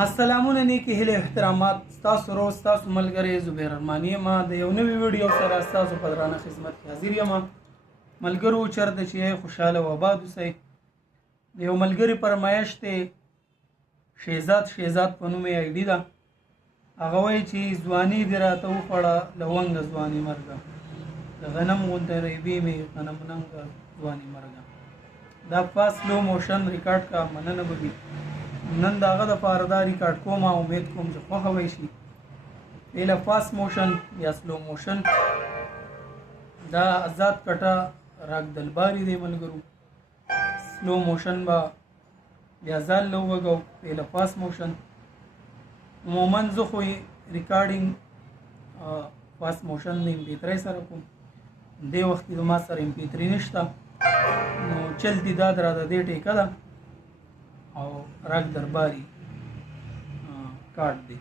السلامونه نیکی هیله احترامات ستاسو روز ستاسو ملګری زبیر ارمانی ما د یو نوې ویډیو سره ستاسو په درانه خدمت کې حاضر یم ملګرو چرته چې خوشاله و آباد اوسئ د یو ملګري فرمایش دی شهزاد په نوم یې آی ډي ده هغه وایي چې ځواني دې راته وخوړه لونګه ځواني مرګه د غنم غوندې ریبې مې غنم ننګه ځواني مرګه دا فاست سلو موشن ریکارډ کا مننه به وي نن داغه د پاره دا ریکارډ کوم امید کوم چې خوښه وي شي ایله فاست موشن یا سلو موشن دا آزاد کټه راګ دلباري دی ملګرو سلو موشن با بیا ځل لو وګو ایله فاست موشن عموما زه خو ریکارډینګ فاست موشن د MP3 سره کوم دې وخت کې ما سره MP3 نشته نو چلتی دا درا د دې ټیکه ده او راګ درباري کارت دی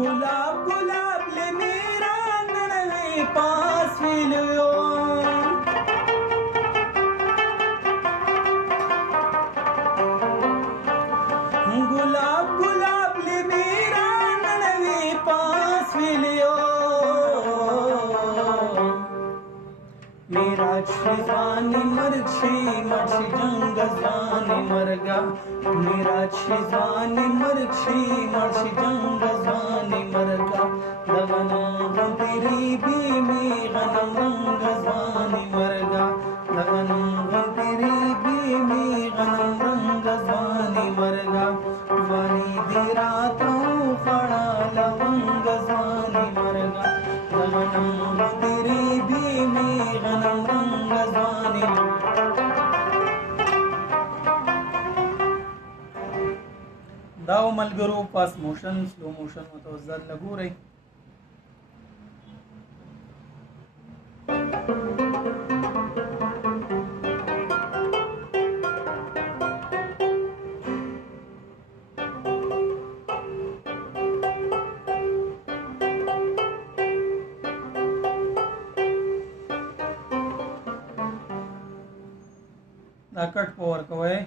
गुलाब गुलाब ले मेरा नन्हे पास मिलियो गुलाब गुलाब ले मेरा नन्हे पास मिलियो मेरा शिजानी मर्छी मर्छी जंग जानी मरगा मेरा शिजानी मर्छी मर्छी जंग जानी मरगा लगनम तेरी भी में गनम रंग जानी मरगा लगनम तेरी भी में गनम रंग जानी मरगा वानी तेरा तो खड़ा लवंग जानी मरगा लगनम तेरी भी में गनम रंग जानी دا ملګرو فاست موشن سلو موشن متوزن لګورئ دا کټ په ورکوئ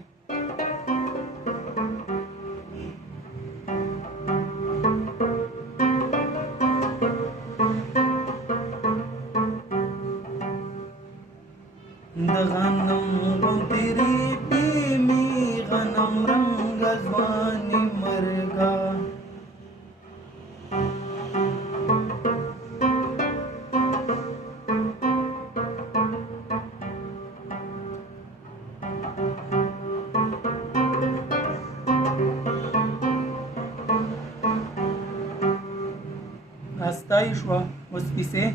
غنم تیری بیمی غنم رنگ ځواني مرګا استای شو اوس کیسه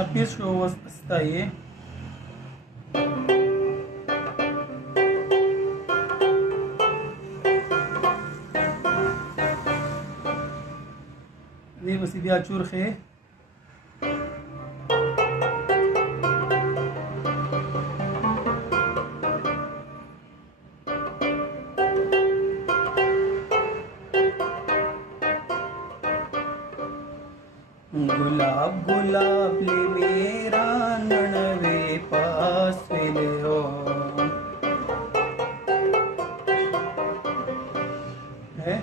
نفیس شو وستایي دې بس بیا چورخه गुलाब गुलाब ले मेरा ननवे पास ले हो है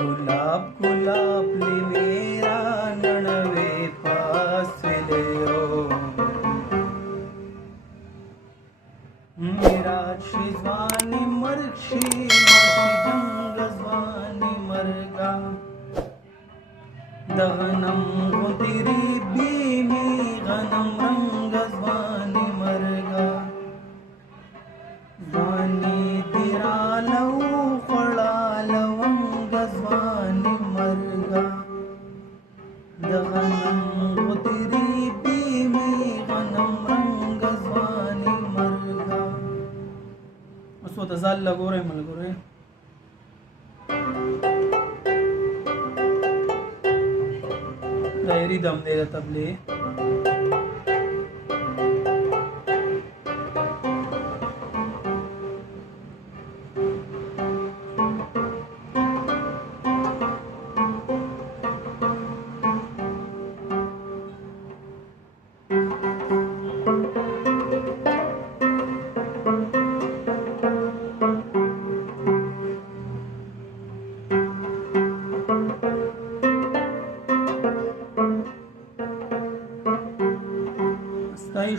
गुलाब गुलाब ले मेरा ननवे पास ले हो मेरा शिजवानी मर्शी जंग जवानी मरगा दगनम गुदरी बीमी गनम रंग जवानी मरगा जवानी दिरा लव खड़ा लवंग जवानी मरगा दगनम गुदरी बीमी गनम रंग जवानी मरगा उसको तजाल लगो रहे मलगो रहे दायरी दम देगा तबले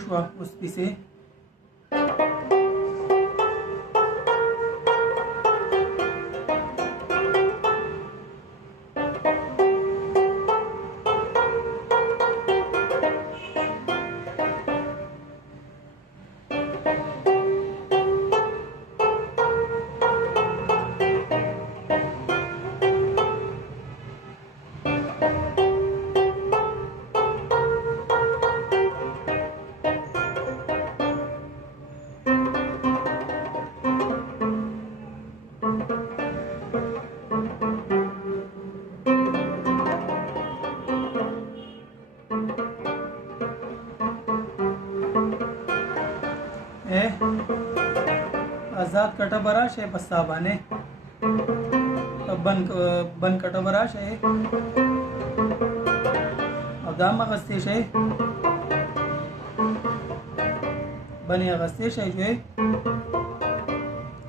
شو وسپیسه आजाद कटा बरा शे बस साबाने बन कटा बरा शे अदाम अगस्ते शे बनी अगस्ते शे जो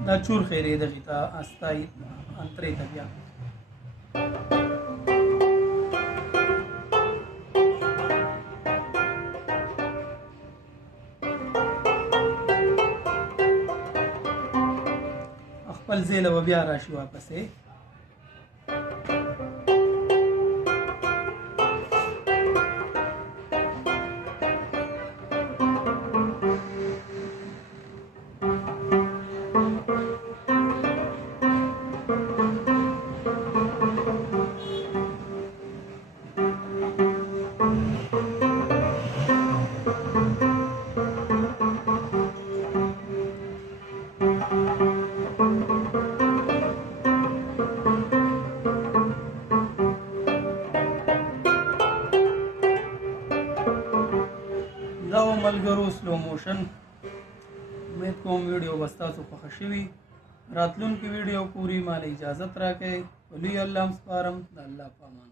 दा चूर खैरे दगिता अस्ताई अंतरे तबिया خپل زیله و بیا راشي واپسې ملګرو سلو موشن امید کوم ویډیو بس تاسو خوښه شوي راتلونکي ویډیو پوری مال اجازت راکئ ولی الله سپارم د الله په امان